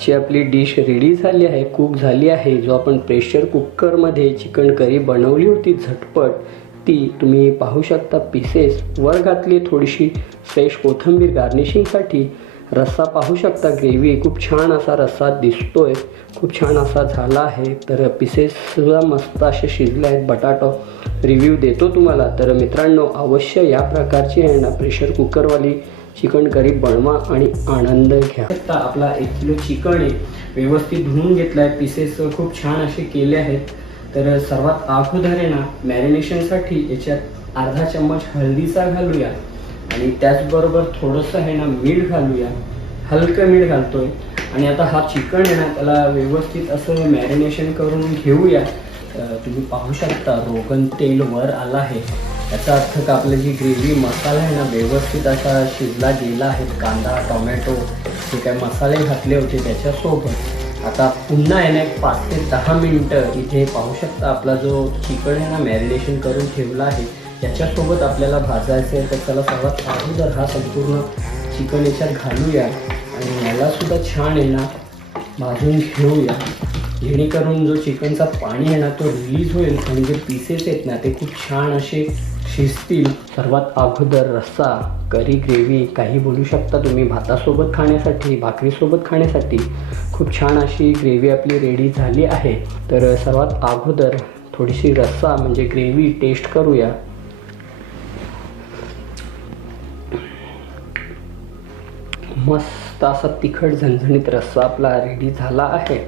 आजची आपली dish ready झाली आहे, कुक झाली आहे। जो आपण प्रेशर कुकरमध्ये चिकन करी बनवली होती झटपट, ती तुम्ही पाहू शकता। पीसेस वर घातली, थोडीशी फ्रेश कोथिंबीर गार्निशिंगसाठी। रस्सा पाहू शकता, ग्रेव्ही खूप छान असा रस्सा दिसतोय, खूप छान असा झाला आहे। तर पीसेस सुद्धा मस्त असे शिजले आहेत। बटाटा रिव्ह्यू देतो तुम्हाला। तर मित्रांनो, अवश्य या प्रकारची आहे ना प्रेशर कुकरवाली चिकन करी बनवा आणि आनंद घ्या। आता आपला 1 किलो चिकन आहे, व्यवस्थित धुवून घेतला आहे, पीसेस खूप छान असे केले आहेत। तर सर्वात अगोदर आहे ना मॅरिनेशनसाठी याच्यात अर्धा चम्मच हळदीचा घालूया आणि त्याचबरोबर थोडंसं आहे ना मीठ घालूया, हलकं मीठ घालतोय। आणि आता हा चिकन आहे ना त्याला व्यवस्थित असं मॅरिनेशन करून घेऊया। तुम्ही पाहू शकता रोगन तेल वर आला आहे, याचा अर्थ का आपलं जी ग्रेव्ही मसाला आहे ना व्यवस्थित असा शिजला गेला आहे। कांदा, टोमॅटो जे काय मसाले घातले होते त्याच्यासोबत आता पुन्हा आहे ना 5 ते 10 मिनिटं इथे पाहू शकता आपला जो चिकन आहे ना मॅरिनेशन करून ठेवला आहे याच्यासोबत आपल्याला भाजायचं आहे। तर चला सर्वात अगोदर हा संपूर्ण चिकन याच्यात घालूया आणि यालासुद्धा छान आहे ना भाजून घेऊया, जेणेकरून जो चिकनचा पाणी आहे ना तो रिलीज होईल आणि जे पीसेस आहेत ना ते खूप छान असे शिजतील। सर्वात अगोदर रस्सा, करी ग्रेव्ही काही बोलू शकता तुम्ही, भातासोबत खाण्यासाठी, भाकरीसोबत खाण्यासाठी खूप छान अशी ग्रेव्ही आपली रेडी झाली आहे। तर सर्वात अगोदर थोडीशी रस्सा म्हणजे ग्रेव्ही टेस्ट करूया। मस्त असा तिखट झणझणीत रस्सा आपला रेडी झाला आहे।